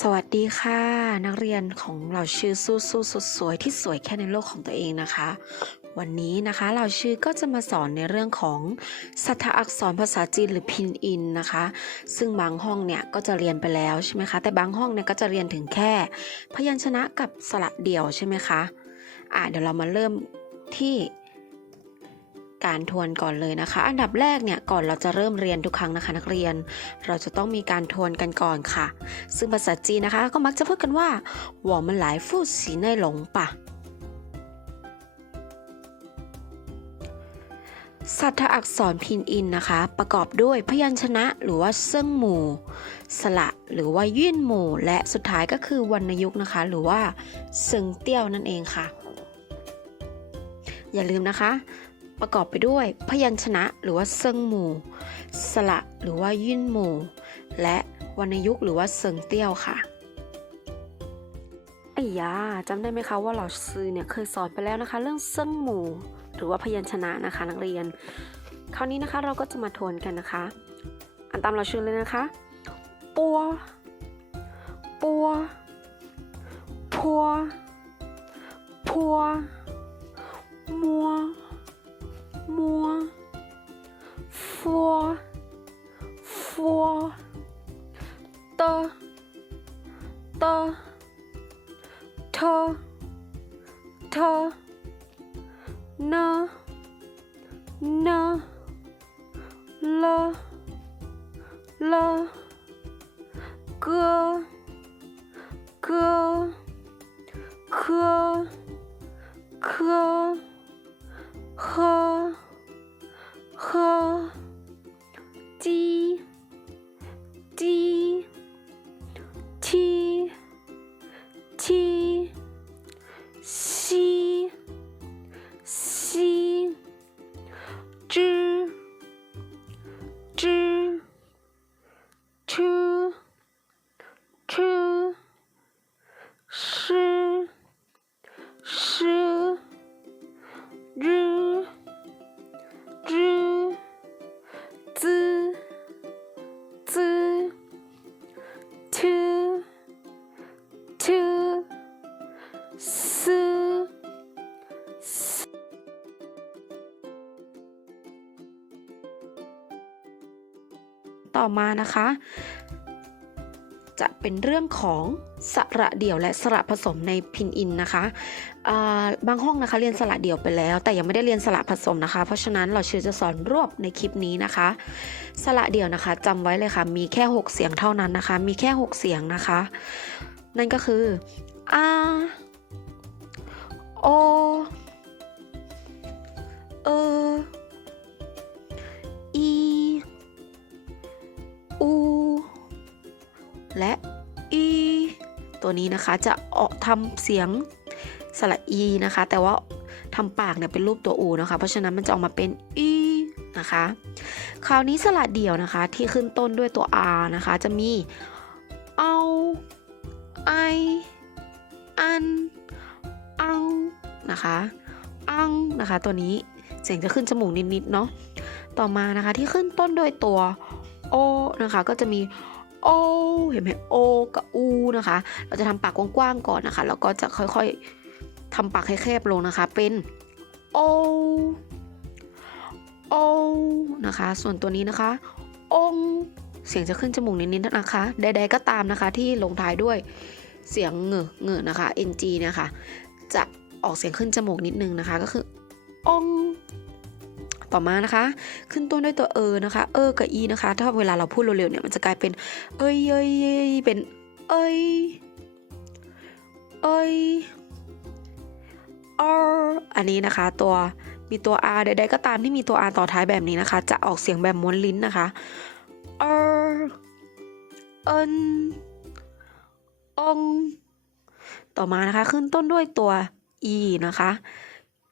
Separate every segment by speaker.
Speaker 1: สวัสดีค่ะ นักเรียนของเราชื่อสู้สู้สุดสวยที่สวยแค่ในโลกของตัวเองนะคะ วันนี้นะคะเราชื่อก็จะมาสอนในเรื่องของสัทอักษรภาษาจีนหรือพินอินนะคะ ซึ่งบางห้องเนี่ยก็จะเรียนไปแล้วใช่ไหมคะแต่บางห้องเนี่ยก็จะเรียนถึงแค่ พยัญชนะกับสระเดี่ยวใช่ไหมคะอะเดี๋ยวเรามาเริ่มที่ การทวนก่อนเลยนะคะ อันดับแรกเนี่ยก่อนเราจะเริ่มเรียนทุกครั้งนะคะ นักเรียน เราจะต้องมีการทวนกันก่อนค่ะ ซึ่งภาษาจีนนะคะ ก็มักจะพูดกันว่าหวงมันหลายฟูสีในหลงปะสัตว์อักษรพินอินนะคะ ประกอบด้วยพยัญชนะหรือว่าเซึ่งหมู่ สระหรือว่ายื่นหมู่ และสุดท้ายก็คือวรรณยุกนะคะ หรือว่าเซึ่งเตี้ยวนั่นเองค่ะ อย่าลืมนะคะ ประกอบไปด้วย พยัญชนะหรือว่าเซิงหมู่ สระหรือว่ายื่นหมู่ และวรรณยุกต์หรือว่าเซิงเตี้ยวค่ะไอ้ยาจำได้ไหมคะว่าเราซื้อเนี่ยเคยสอนไปแล้วนะคะ เรื่องเซิงหมู่ หรือว่าพยัญชนะนะคะนักเรียน คราวนี้นะคะเราก็จะมาทวนกันนะคะ อันตามเราชื่อเลยนะคะ ปัว ปัว พัว พัว มัว มัวฟัวฟัวเตเตเธเธ 思思ต่อมานะคะ จะเป็นเรื่องของสระเดี่ยวและสระผสมในพินอินนะคะบางห้องนะคะเรียนสระเดี่ยวไปแล้ว แต่ยังไม่ได้เรียนสระผสมนะคะ เพราะฉะนั้นเราชื่อจะสอนรวบในคลิปนี้นะคะ สระเดี่ยวนะคะจำไว้เลยค่ะ มีแค่ 6 เสียงเท่านั้นนะคะ มีแค่ 6 เสียงนะคะ นั่นก็คืออา โอเออี อู และ อี ตัวนี้นะคะจะออกทำเสียงสระอีนะคะ แต่ว่าทำปากเนี่ยเป็นรูปตัวอูนะคะ เพราะฉะนั้นมันจะออกมาเป็นอีนะคะ คราวนี้สระเดี่ยวนะคะ ที่ขึ้นต้นด้วยตัว R นะคะ จะมี นะคะอังนะคะ ตัวนี้เสียงจะขึ้นจมูกนิดๆเนาะต่อมานะคะที่ขึ้นต้นด้วยตัวโอนะคะ ก็จะมีโอเห็นไหมโอกับอูนะคะ เราจะทำปากกว้างๆก่อนนะคะแล้วก็จะค่อยๆทำปากให้แคบลงนะคะ เป็นโอโอนะคะ ส่วนตัวนี้นะคะ องเสียงจะขึ้นจมูกนิดๆนะคะ ใดๆก็ตามนะคะที่ลงท้ายด้วยเสียงเงอเงอนะคะ ng นี่ยค่ะจะ ออกเสียงขึ้นจมูกนิดนึงนะคะ ก็คือองต่อมานะคะ ขึ้นต้นด้วยตัวเออนะคะ เออกับอีนะคะ ถ้าเวลาเราพูดเร็วๆเนี่ยมันจะกลายเป็น เอ้ยเอ้ยเอ้ยเป็น เอ้ยเอ้ยออันนี้นะคะตัวมีตัว r ใดๆก็ตามที่มีตัว r ต่อท้ายแบบนี้นะคะ จะออกเสียงแบบม้วนลิ้นนะคะเออเอินองต่อมานะคะ ขึ้นต้นด้วยตัว e นะคะ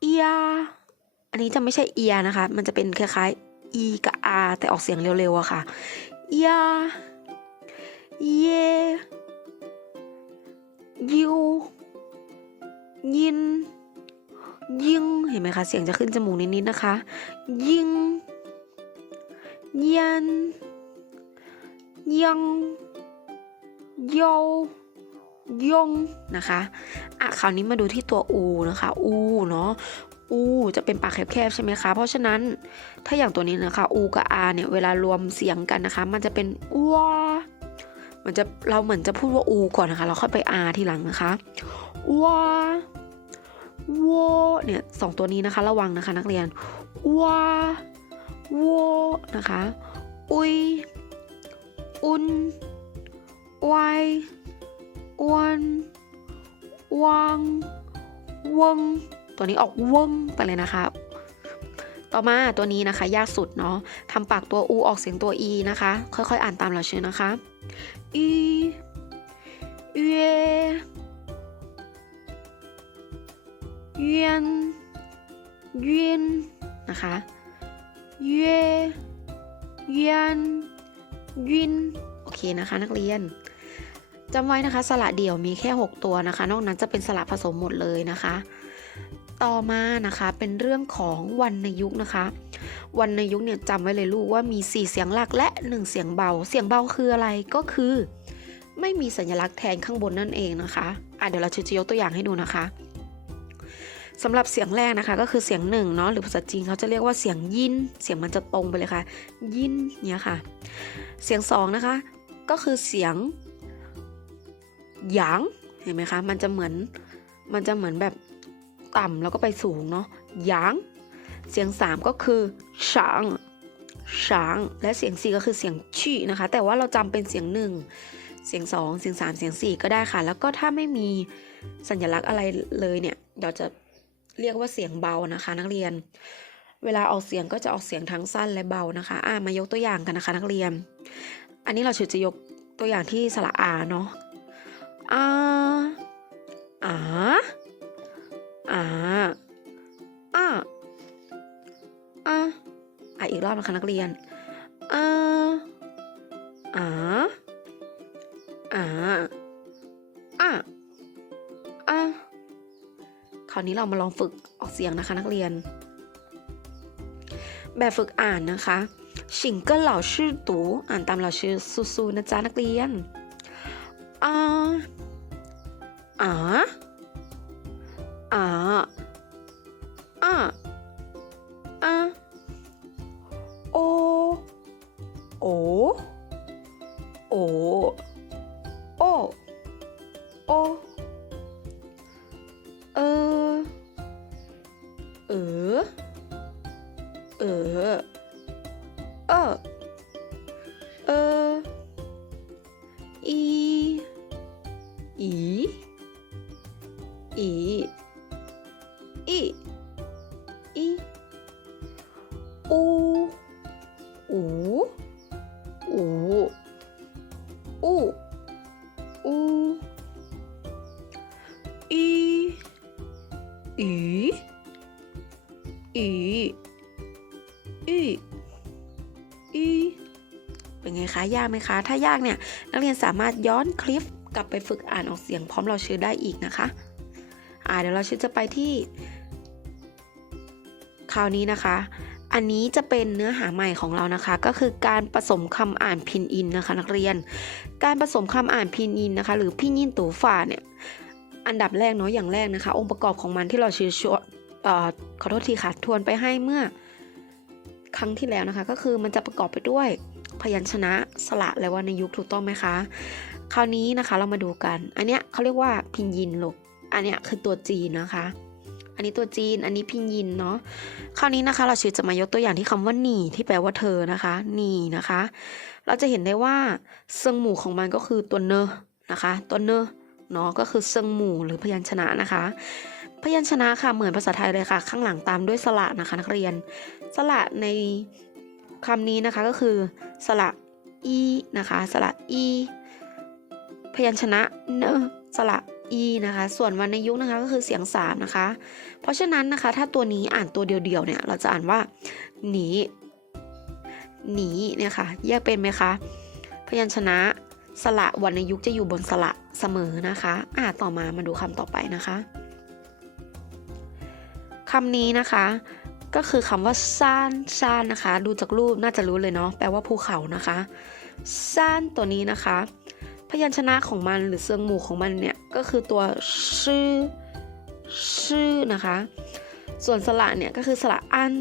Speaker 1: เอียอันนี้จะไม่ใช่เอียนะคะ มันจะเป็นคล้ายๆ e กับ r แต่ออกเสียงเร็วๆอะค่ะเอียเยยูยิน ยิงเห็นไหมคะเสียงจะขึ้นจมูกนิดๆนะคะ ยิงยันยังโย ยงนะคะอะคราวนี้มาดูที่ตัวอูนะคะอูเนาะอูจะเป็นปากแคบๆใช่ไหมคะ เพราะฉะนั้นถ้าอย่างตัวนี้นะคะอูกับอาเนี่ยเวลารวมเสียงกันนะคะ มันจะเป็นอวมันจะเราเหมือนจะพูดว่าอูก่อนนะคะ เราค่อยไปอาทีหลังนะคะวาวเนี่ยสองตัวนี้นะคะ ระวังนะคะนักเรียนวาวนะคะ อุยอุนไว อ้วนวังวงตัวนี้ออกวงไปเลยนะคะ ต่อมาตัวนี้นะคะ ยากสุดเนาะทำปากตัวอูออกเสียงตัวอีนะคะ ค่อยๆ อ่านตามเราชื่อนะคะอีเยเยียนเยียนนะคะเยเยียนยินโอเคนะคะ นักเรียน จำไว้นะคะสระเดี่ยวมีแค่ 6 ตัวนะคะ นอกนั้นจะเป็นสระผสมหมดเลยนะคะ ต่อมานะคะเป็นเรื่องของวรรณยุกนะคะวรรณยุกเนี่ยจำไว้เลยลูกว่ามี 4 เสียงหลักและ 1 เสียงเบา เสียงเบาคืออะไรก็คือ ไม่มีสัญลักษณ์แทนข้างบนนั่นเองนะคะอะเดี๋ยวเราจะยกตัวอย่างให้ดูนะคะสำหรับเสียงแรกนะคะก็คือเสียงหนึ่งเนาะหรือภาษาจีนเขาจะเรียกว่าเสียงยิน เสียงมันจะตรงไปเลยค่ะ ยินเนี่ยค่ะ เสียงสองนะคะ ก็คือเสียง หยางเห็นไหมคะ มันจะเหมือนมันจะเหมือนแบบต่ำแล้วก็ไปสูงเนาะหยาง เสียงสามก็คือฉางฉางและเสียงสี่ก็คือเสียงชี่นะคะ แต่ว่าเราจำเป็นเสียงหนึ่งเสียงสองเสียงสามเสียงสี่ก็ได้ค่ะ แล้วก็ถ้าไม่มีสัญลักษณ์อะไรเลยเนี่ยเราจะเรียกว่าเสียงเบานะคะ นักเรียน เวลาออกเสียงก็จะออกเสียงทั้งสั้นและเบานะคะ อ่ามายกตัวอย่างกันนะคะ นักเรียน อันนี้เราจะยกตัวอย่างที่สระอาเนาะ อาอาอาอาอาอะอีกรอบนะคะนักเรียนอาอาอาอาอาคราวนี้เรามาลองฝึกออกเสียงนะคะนักเรียน แบบฝึกอ่านนะคะฉิงเกิลเหล่าชื่อตูอ่านตามเหล่าชื่อซูๆนะจ๊ะนักเรียนอ่า อ่าอ่าอ่าอ่าโอีอีอีอูอูอูอูอูอีอีอีอีอีเป็นไงคะยากไหมคะ ถ้ายากเนี่ย นักเรียนสามารถย้อนคลิปกลับไปฝึกอ่านออกเสียงพร้อมเราชื่อได้อีกนะคะ อ่าเดี๋ยวเราชื่อจะไปที่คราวนี้นะคะ อันนี้จะเป็นเนื้อหาใหม่ของเรานะคะ ก็คือการผสมคำอ่านพินอินนะคะนักเรียน การผสมคำอ่านพินอินนะคะ หรือพินยินตูฝาเนี่ยอันดับแรกเนาะอย่างแรกนะคะ องค์ประกอบของมันที่เราชื่อชวเอ่อขอโทษทีค่ะทวนไปให้เมื่อครั้งที่แล้วนะคะ ก็คือมันจะประกอบไปด้วยพยัญชนะสระและวรรณยุกต์ถูกต้องไหมคะ คราวนี้นะคะเรามาดูกัน อันเนี้ยเขาเรียกว่าพินยินลูก อันเนี้ยคือตัวจีนนะคะ อันนี้ตัวจีน อันนี้พินยินเนาะ คราวนี้นะคะ เราชื่อจะมายกตัวอย่างที่คำว่าหนีที่แปลว่าเธอนะคะ หนีนะคะ เราจะเห็นได้ว่าเซิงหมู่ของมันก็คือตัวเนนะคะ ตัวเนเนาะ ก็คือเซิงหมู่หรือพยัญชนะนะคะ พยัญชนะค่ะเหมือนภาษาไทยเลยค่ะ ข้างหลังตามด้วยสระนะคะ นักเรียน สระในคำนี้นะคะก็คือสระอีนะคะ สระอี พยัญชนะเนสระ อีนะคะ ส่วนวรรณยุกต์นะคะก็คือเสียงสามนะคะ เพราะฉะนั้นนะคะถ้าตัวนี้อ่านตัวเดียวๆเนี่ยเราจะอ่านว่าหนีหนีเนี่ยค่ะแยกเป็นไหมคะพยัญชนะสระวรรณยุกต์จะอยู่บนสระเสมอนะคะอ่าต่อมามาดูคำต่อไปนะคะคำนี้นะคะก็คือคำว่าซ่านซ่านนะคะ ดูจากรูปน่าจะรู้เลยเนาะแปลว่าภูเขานะคะซ่านตัวนี้นะคะ พยัญชนะของมันหรือเซิงหมู่ของมันเนี่ยก็คือตัวชื่อชื่อนะคะ ส่วนสระเนี่ยก็คือสระอัน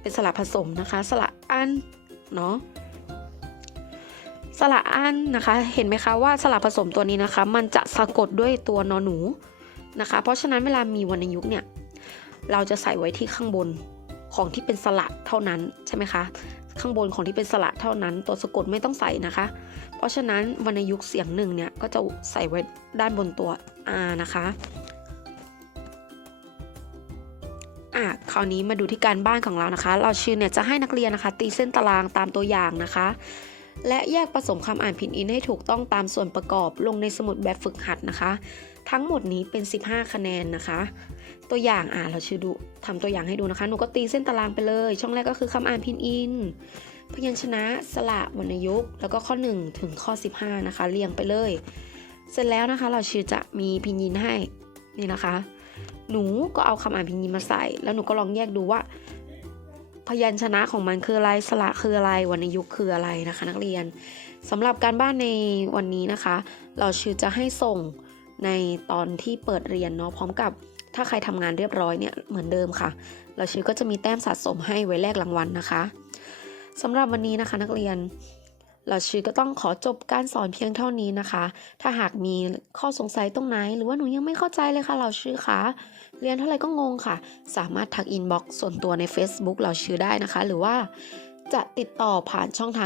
Speaker 1: เป็นสระผสมนะคะ สระอันเนาะสระอันนะคะ เห็นไหมคะว่าสระผสมตัวนี้นะคะ มันจะสะกดด้วยตัวนอนหนูนะคะ เพราะฉะนั้นเวลามีวรรณยุกต์เนี่ย เราจะใส่ไว้ที่ข้างบนของที่เป็นสระเท่านั้นใช่ไหมคะ ข้างบนของที่เป็นสระเท่านั้น ตัวสะกดไม่ต้องใส่นะคะ เพราะฉะนั้นวรรณยุกต์เสียงหนึ่งเนี่ยก็จะใส่ไว้ด้านบนตัว R นะคะอะคราวนี้มาดูที่การบ้านของเรานะคะ เราชื่อเนี่ยจะให้นักเรียนนะคะ ตีเส้นตารางตามตัวอย่างนะคะ และแยกผสมคำอ่านพินอินให้ถูกต้องตามส่วนประกอบลงในสมุดแบบฝึกหัดนะคะ ทั้งหมดนี้เป็น 15 คะแนนนะคะ ตัวอย่างอะเราชื่อดูทำตัวอย่างให้ดูนะคะ หนูก็ตีเส้นตารางไปเลย ช่องแรกก็คือคำอ่านพินอิน พยัญชนะสระวรรณยุกต์แล้วก็ข้อ 1 ถึงข้อ 15 นะคะ เรียงไปเลย เสร็จแล้วนะคะ เราชื่อจะมีพินยินให้นี่นะคะ หนูก็เอาคำอ่านพินยินมาใส่ แล้วหนูก็ลองแยกดูว่า พยัญชนะของมันคืออะไรสระคืออะไรวรรณยุกต์คืออะไรนะคะ นักเรียนสำหรับการบ้านในวันนี้นะคะ เราชื่อจะให้ส่งในตอนที่เปิดเรียนเนาะพร้อมกับ ถ้าใครทำงานเรียบร้อยเนี่ยเหมือนเดิมค่ะ เราชื่อก็จะมีแต้มสะสมให้ไว้แลกรางวัลนะคะสำหรับวันนี้นะคะ นักเรียน เราชื่อก็ต้องขอจบการสอนเพียงเท่านี้นะคะ ถ้าหากมีข้อสงสัยตรงไหน หรือว่าหนูยังไม่เข้าใจเลยค่ะ เราชื่อคะเรียนเท่าไหร่ก็งงค่ะ สามารถทักอินบ็อกซ์ส่วนตัวใน Facebook เราชื่อได้นะคะ หรือว่าจะติดต่อผ่านช่องทาง